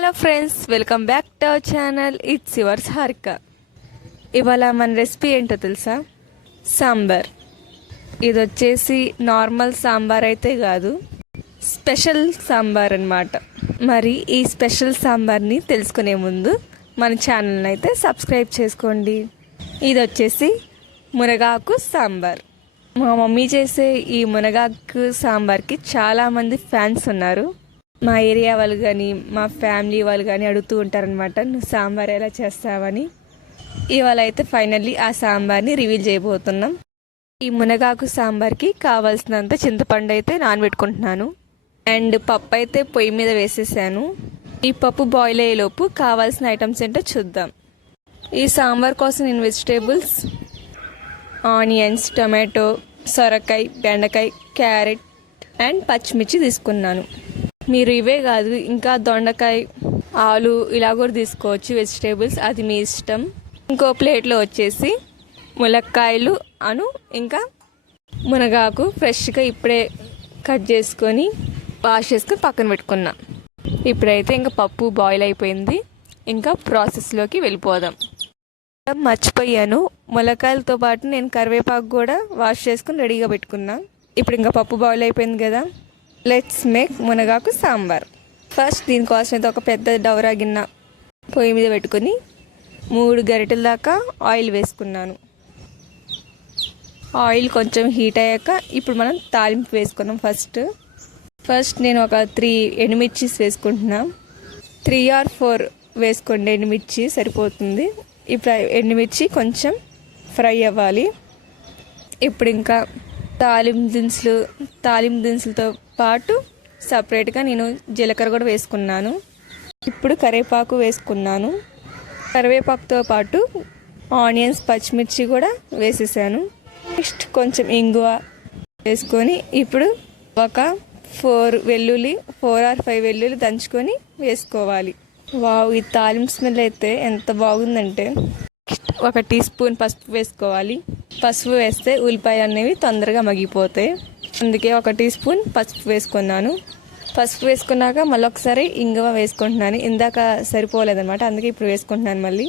Hello friends, welcome back to our channel. It's yours Harika. ఇవాళ మన recipe ఏంటో తెలుసా? సాంబార్. ఇది వచ్చేసి నార్మల్ సాంబార్ అయితే కాదు, స్పెషల్ సాంబార్ అన్నమాట. మరి ఈ స్పెషల్ సాంబార్ని తెలుసుకునే ముందు మన ఛానల్ని అయితే సబ్స్క్రైబ్ చేసుకోండి. ఇది వచ్చేసి మునగాకు సాంబార్. మా మమ్మీ చేసే ఈ మునగాకు సాంబార్కి చాలామంది ఫ్యాన్స్ ఉన్నారు. మా ఏరియా వాళ్ళు కానీ మా ఫ్యామిలీ వాళ్ళు కానీ అడుగుతూ ఉంటారనమాట, నువ్వు సాంబార్ ఎలా చేస్తావని. ఇవాళ అయితే ఫైనల్లీ ఆ సాంబార్ని రివీల్ చేయబోతున్నాం. ఈ మునగాకు సాంబార్కి కావాల్సినంత చింతపండు అయితే నానబెట్టుకుంటున్నాను. అండ్ పప్పు అయితే పొయ్యి మీద వేసేసాను. ఈ పప్పు బాయిల్ అయ్యేలోపు కావాల్సిన ఐటమ్స్ ఏంటో చూద్దాం. ఈ సాంబార్ కోసం నేను వెజిటేబుల్స్ ఆనియన్స్, టొమాటో, సొరకాయ, బెండకాయ, క్యారెట్ అండ్ పచ్చిమిర్చి తీసుకున్నాను. మీరు ఇవే కాదు, ఇంకా దొండకాయ, ఆలు ఇలా కూడా తీసుకోవచ్చు వెజిటేబుల్స్, అది మీ ఇష్టం. ఇంకో ప్లేట్లో వచ్చేసి ములక్కాయలు ఇంకా మునగాకు ఫ్రెష్గా ఇప్పుడే కట్ చేసుకొని వాష్ చేసుకొని పక్కన పెట్టుకున్నా. ఇప్పుడైతే ఇంకా పప్పు బాయిల్ అయిపోయింది. ఇంకా ప్రాసెస్లోకి వెళ్ళిపోదాం. మర్చిపోయాను, ములక్కాయలతో పాటు నేను కరివేపాకు కూడా వాష్ చేసుకుని రెడీగా పెట్టుకున్నా. ఇప్పుడు ఇంకా పప్పు బాయిల్ అయిపోయింది కదా, లెట్స్ మేక్ మునగాకు సాంబార్. ఫస్ట్ దీనికోసం అయితే ఒక పెద్ద డవరా గిన్నె పొయ్యి మీద పెట్టుకొని 3 గరిటెల దాకా ఆయిల్ వేసుకున్నాను. ఆయిల్ కొంచెం హీట్ అయ్యాక ఇప్పుడు మనం తాలింపు వేసుకున్నాం. ఫస్ట్ నేను ఒక 3 ఎండుమిర్చీస్ వేసుకుంటున్నా. 3 or 4 వేసుకోండి, ఎండుమిర్చి సరిపోతుంది. ఇప్పుడు ఎండుమిర్చి కొంచెం ఫ్రై అవ్వాలి. ఇప్పుడు ఇంకా తాలింపు దినుసులతో పాటు సపరేట్గా నేను జీలకర్ర కూడా వేసుకున్నాను. ఇప్పుడు కరివేపాకు వేసుకున్నాను. కరివేపాకుతో పాటు ఆనియన్స్, పచ్చిమిర్చి కూడా వేసేసాను. నెక్స్ట్ కొంచెం ఇంగువ వేసుకొని ఇప్పుడు ఒక 4 or 5 వెల్లుల్లి దంచుకొని వేసుకోవాలి. వావ్, ఈ తాలింపు స్మెల్ అయితే ఎంత బాగుందంటే. ఒక టీ స్పూన్ పసుపు వేసుకోవాలి. పసుపు వేస్తే ఉల్లిపాయలు అనేవి తొందరగా మగ్గిపోతాయి, అందుకే ఒక టీ స్పూన్ పసుపు వేసుకున్నాను. పసుపు వేసుకున్నాక మళ్ళీ ఒకసారి ఇంగువ వేసుకుంటున్నాను. ఇందాక సరిపోలేదన్నమాట, అందుకే ఇప్పుడు వేసుకుంటున్నాను మళ్ళీ.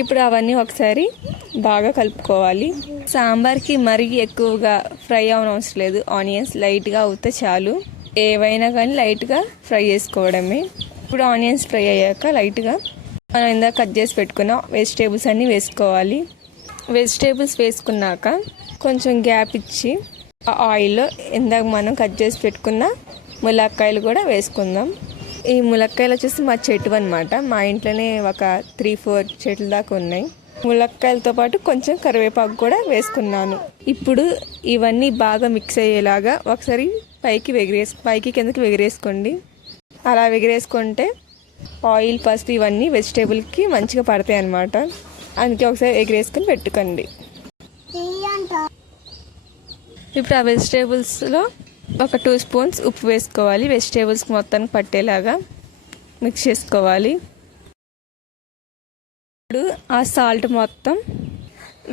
ఇప్పుడు అవన్నీ ఒకసారి బాగా కలుపుకోవాలి. సాంబార్కి మరీ ఎక్కువగా ఫ్రై అవనవసరం లేదు, ఆనియన్స్ లైట్గా అవుతే చాలు. ఏవైనా కానీ లైట్గా ఫ్రై చేసుకోవడమే. ఇప్పుడు ఆనియన్స్ ఫ్రై అయ్యాక లైట్గా మనం ఇందాక కట్ చేసి పెట్టుకున్న వెజిటేబుల్స్ అన్నీ వేసుకోవాలి. వెజిటేబుల్స్ వేసుకున్నాక కొంచెం గ్యాప్ ఇచ్చి ఆ ఆయిల్లో ఇందాక మనం కట్ చేసి పెట్టుకున్న ములక్కాయలు కూడా వేసుకుందాం. ఈ ములక్కాయలు వచ్చేసి మా చెట్టు అనమాట. మా ఇంట్లోనే ఒక 3-4 చెట్లు దాకా ఉన్నాయి. ములక్కాయలతో పాటు కొంచెం కరివేపాకు కూడా వేసుకున్నాను. ఇప్పుడు ఇవన్నీ బాగా మిక్స్ అయ్యేలాగా ఒకసారి పైకి కిందకి ఎగిరేసుకోండి. అలా ఎగిరేసుకుంటే ఆయిల్, పసుపు ఇవన్నీ వెజిటేబుల్కి మంచిగా పడతాయి అన్నమాట. అందుకే ఒకసారి ఎగిరేసుకొని పెట్టుకోండి. ఇప్పుడు ఆ వెజిటేబుల్స్లో ఒక 2 స్పూన్స్ ఉప్పు వేసుకోవాలి. వెజిటేబుల్స్కి మొత్తానికి పట్టేలాగా మిక్స్ చేసుకోవాలి. ఇప్పుడు ఆ సాల్ట్ మొత్తం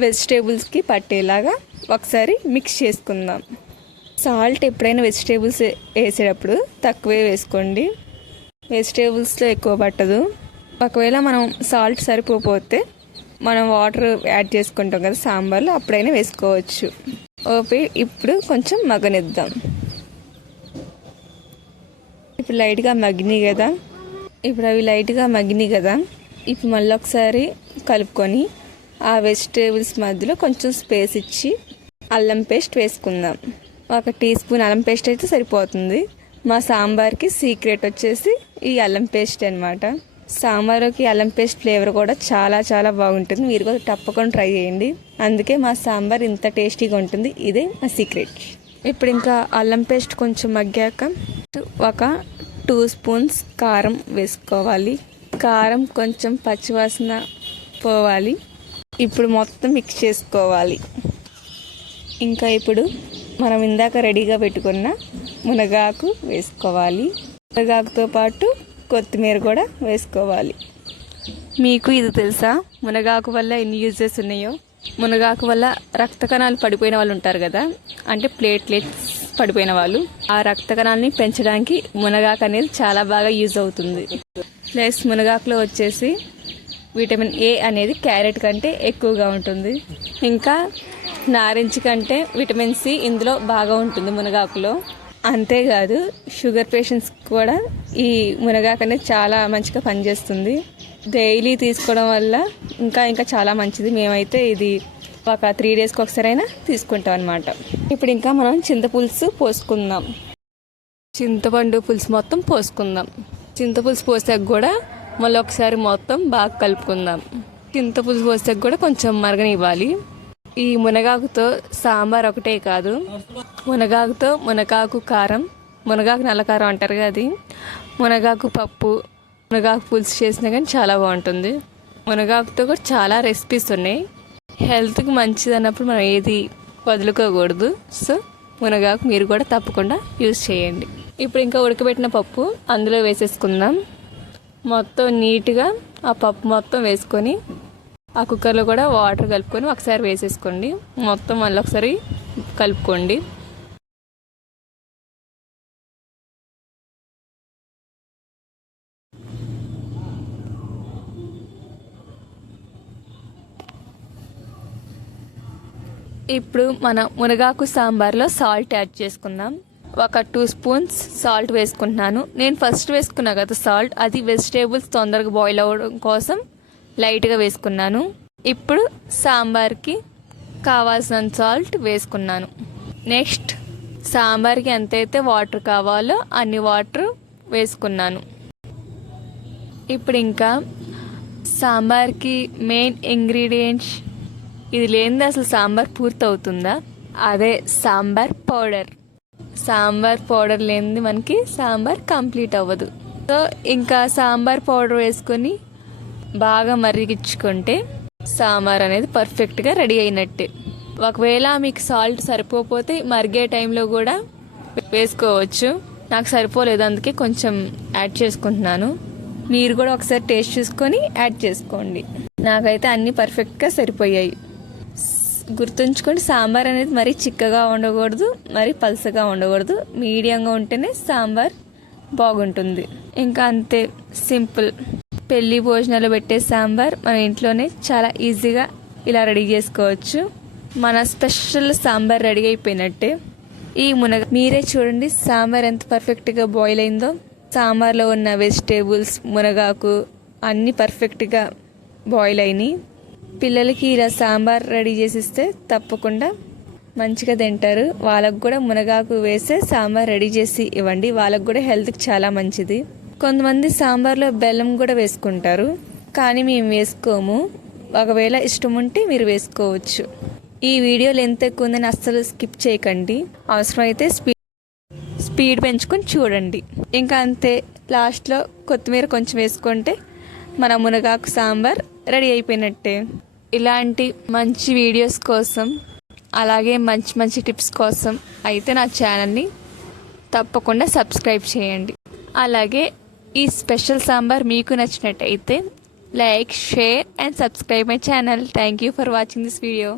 వెజిటేబుల్స్కి పట్టేలాగా ఒకసారి మిక్స్ చేసుకుందాం. సాల్ట్ ఎప్పుడైనా వెజిటేబుల్స్ వేసేటప్పుడు తక్కువే వేసుకోండి, వెజిటేబుల్స్లో ఎక్కువ పట్టదు. ఒకవేళ మనం సాల్ట్ సరిపోతే మనం వాటర్ యాడ్ చేసుకుంటాం కదా సాంబార్లో, అప్పుడైనా వేసుకోవచ్చు. ఓకే, ఇప్పుడు కొంచెం మగ్గనిద్దాం. ఇప్పుడు లైట్గా మగ్గినాయి కదా, ఇప్పుడు మళ్ళీ ఒకసారి కలుపుకొని ఆ వెజిటేబుల్స్ మధ్యలో కొంచెం స్పేస్ ఇచ్చి అల్లం పేస్ట్ వేసుకుందాం. ఒక టీ స్పూన్ అల్లం పేస్ట్ అయితే సరిపోతుంది. మా సాంబార్కి సీక్రెట్ వచ్చేసి ఈ అల్లం పేస్ట్ అనమాట. సాంబార్కి అల్లం పేస్ట్ ఫ్లేవర్ కూడా చాలా చాలా బాగుంటుంది. మీరు కూడా తప్పకుండా ట్రై చేయండి, అందుకే మా సాంబార్ ఇంత టేస్టీగా ఉంటుంది. ఇదే మా సీక్రెట్. ఇప్పుడు ఇంకా అల్లం పేస్ట్ కొంచెం మగ్గాక ఒక 2 స్పూన్స్ కారం వేసుకోవాలి. కారం కొంచెం పచ్చివాసన పోవాలి. ఇప్పుడు మొత్తం మిక్స్ చేసుకోవాలి. ఇంకా ఇప్పుడు మనం ఇందాక రెడీగా పెట్టుకున్న మునగాకు వేసుకోవాలి. మునగాకుతో పాటు కొత్తిమీర కూడా వేసుకోవాలి. మీకు ఇది తెలుసా, మునగాకు వల్ల ఎన్ని యూజెస్ ఉన్నాయో? మునగాకు వల్ల రక్త కణాలు పడిపోయిన వాళ్ళు ఉంటారు కదా, అంటే ప్లేట్లెట్స్ పడిపోయిన వాళ్ళు. ఆ రక్త కణాలని పెంచడానికి మునగాకు అనేది చాలా బాగా యూజ్ అవుతుంది. ప్లస్ మునగాకులో వచ్చేసి విటమిన్ ఏ అనేది క్యారెట్ కంటే ఎక్కువగా ఉంటుంది. ఇంకా నారింజ కంటే విటమిన్ సి ఇందులో బాగా ఉంటుంది మునగాకులో. అంతేకాదు షుగర్ పేషెంట్స్ కూడా ఈ మునగాకు అనేది చాలా మంచిగా పనిచేస్తుంది. డైలీ తీసుకోవడం వల్ల ఇంకా ఇంకా చాలా మంచిది. మేమైతే ఇది ఒక 3 డేస్కి ఒకసారైనా తీసుకుంటాం అనమాట. ఇప్పుడు ఇంకా మనం చింతపులుసు పోసుకుందాం. చింతపండు పులుసు మొత్తం పోసుకుందాం. చింతపులుసు పోసాక కూడా మళ్ళీ ఒకసారి మొత్తం బాగా కలుపుకుందాం. చింతపులుసు పోసాక కూడా కొంచెం మరగనివ్వాలి. ఈ మునగాకుతో సాంబార్ ఒకటే కాదు, మునగాకుతో మునగాకు కారం, మునగాకు నల్లకారం అంటారు కదా, అది మునగాకు పప్పు, మునగాకు పులుసు చేసినా కానీ చాలా బాగుంటుంది. మునగాకుతో కూడా చాలా రెసిపీస్ ఉన్నాయి. హెల్త్కి మంచిది అన్నప్పుడు మనం ఏది వదులుకోకూడదు. సో మునగాకు మీరు కూడా తప్పకుండా యూజ్ చేయండి. ఇప్పుడు ఇంకా ఉడకబెట్టిన పప్పు అందులో వేసేసుకుందాం. మొత్తం నీట్గా ఆ పప్పు మొత్తం వేసుకొని ఆ కుక్కర్లో కూడా వాటర్ కలుపుకొని ఒకసారి వేసేసుకోండి. మొత్తం మళ్ళీ ఒకసారి కలుపుకోండి. ఇప్పుడు మన మునగాకు సాంబార్లో సాల్ట్ యాడ్ చేసుకుందాం. ఒక 2 స్పూన్స్ సాల్ట్ వేసుకుంటున్నాను. నేను ఫస్ట్ వేసుకున్నా కదా సాల్ట్, అది వెజిటేబుల్స్ తొందరగా బాయిల్ అవ్వడం కోసం లైట్గా వేసుకున్నాను. ఇప్పుడు సాంబార్కి కావాల్సిన సాల్ట్ వేసుకున్నాను. నెక్స్ట్ సాంబార్కి ఎంతైతే వాటర్ కావాలో అన్ని వాటర్ వేసుకున్నాను. ఇప్పుడు ఇంకా సాంబార్కి మెయిన్ ఇంగ్రీడియంట్స్, ఇది లేనిది అసలు సాంబార్ పూర్తవుతుందా, అదే సాంబార్ పౌడర్. సాంబార్ పౌడర్ లేనిది మనకి సాంబార్ కంప్లీట్ అవ్వదు. సో ఇంకా సాంబార్ పౌడర్ వేసుకొని బాగా మరిగించుకుంటే సాంబార్ అనేది పర్ఫెక్ట్గా రెడీ అయినట్టే. ఒకవేళ మీకు సాల్ట్ సరిపోతే మరిగే టైంలో కూడా వేసుకోవచ్చు. నాకు సరిపోలేదు, అందుకే కొంచెం యాడ్ చేసుకుంటున్నాను. మీరు కూడా ఒకసారి టేస్ట్ చూసుకొని యాడ్ చేసుకోండి. నాకైతే అన్నీ పర్ఫెక్ట్గా సరిపోయాయి. గుర్తుంచుకోండి, సాంబార్ అనేది మరీ చిక్కగా ఉండకూడదు, మరీ పల్సగా ఉండకూడదు. మీడియంగా ఉంటేనే సాంబార్ బాగుంటుంది. ఇంకా అంతే, సింపుల్. పెళ్లి భోజనాలు పెట్టే సాంబార్ మన ఇంట్లోనే చాలా ఈజీగా ఇలా రెడీ చేసుకోవచ్చు. మన స్పెషల్ సాంబార్ రెడీ అయిపోయినట్టే. ఈ మీరే చూడండి సాంబార్ ఎంత పర్ఫెక్ట్గా బాయిల్ అయిందో. సాంబార్లో ఉన్న వెజిటేబుల్స్, మునగాకు అన్నీ పర్ఫెక్ట్గా బాయిల్ అయినాయి. పిల్లలకి ఇలా సాంబార్ రెడీ చేసిస్తే తప్పకుండా మంచిగా తింటారు. వాళ్ళకు కూడా మునగాకు వేసే సాంబార్ రెడీ చేసి ఇవ్వండి. వాళ్ళకు కూడా హెల్త్కి చాలా మంచిది. కొంతమంది సాంబార్లో బెల్లం కూడా వేసుకుంటారు, కానీ మేము వేసుకోము. ఒకవేళ ఇష్టం ఉంటే మీరు వేసుకోవచ్చు. ఈ వీడియో లెంత్ ఎక్కువ ఉందని అస్సలు స్కిప్ చేయకండి. అవసరమైతే స్పీడ్ పెంచుకొని చూడండి. ఇంకా అంతే, లాస్ట్లో కొత్తిమీర కొంచెం వేసుకుంటే మన మునగాకు సాంబార్ రెడీ అయిపోయినట్టే. ఇలాంటి మంచి వీడియోస్ కోసం, అలాగే మంచి మంచి టిప్స్ కోసం అయితే నా ఛానల్ని తప్పకుండా సబ్స్క్రైబ్ చేయండి. అలాగే ఈ స్పెషల్ సాంబార్ మీకు నచ్చినట్టయితే like, share and subscribe my channel. Thank you for watching this video.